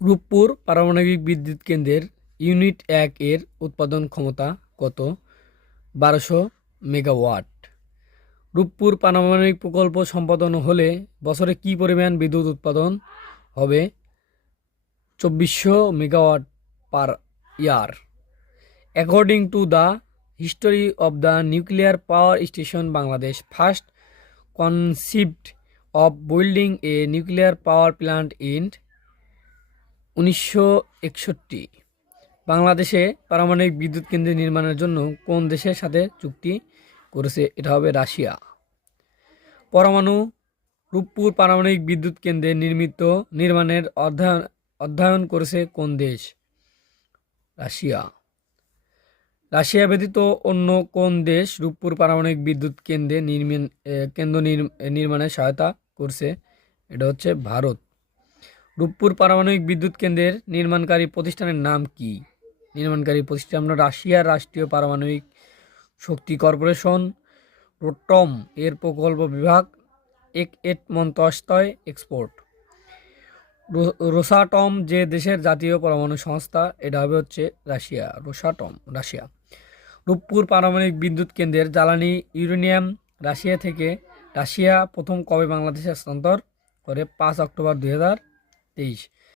রূপপুর পারমাণবিক বিদ্যুৎ কেন্দ্রের ইউনিট এক এর উৎপাদন ক্ষমতা কত? বারোশো মেগাওয়াট। রূপপুর পারমাণবিক প্রকল্প সম্পাদন হলে বছরে কী পরিমাণ বিদ্যুৎ উৎপাদন হবে? চব্বিশশো megawatt per year. According to the history of the nuclear power station Bangladesh first concept of building a nuclear power plant in উনিশশো একষট্টি। বাংলাদেশে পারমাণবিক বিদ্যুৎ কেন্দ্র নির্মাণের জন্য কোন দেশের সাথে চুক্তি করেছে? এটা হবে রাশিয়া। পরমাণু রূপপুর পারমাণবিক বিদ্যুৎ কেন্দ্রে নির্মিত নির্মাণের অধ্যয়ন অধ্যয়ন করেছে কোন দেশ? রাশিয়া। রাশিয়া ব্যতীত অন্য কোন দেশ রূপপুর পারমাণবিক বিদ্যুৎ কেন্দ্রে নির্মাণ কেন্দ্র নির- নির্মাণে সহায়তা করছে? এটা হচ্ছে ভারত। রূপপুর পারমাণবিক বিদ্যুৎ কেন্দ্রের নির্মাণকারী প্রতিষ্ঠানের নাম কি? নির্মাণকারী প্রতিষ্ঠান রাশিয়ার রাষ্ট্রীয় পারমাণবিক শক্তি কর্পোরেশন, রোটম, এর প্রকল্প বিভাগ এক এট মন্তস্তয় এক্সপোর্ট রোসাটম যে দেশের জাতীয় পরমাণু সংস্থা, এটা হবে হচ্ছে রাশিয়া, রোসাটম, রাশিয়া। রূপপুর পারমাণবিক বিদ্যুৎ কেন্দ্রের জ্বালানি, ইউরেনিয়াম, রাশিয়া থেকে রাশিয়া প্রথম কবে বাংলাদেশে হস্তান্তর করে? পাঁচ অক্টোবর দু হাজার değiş.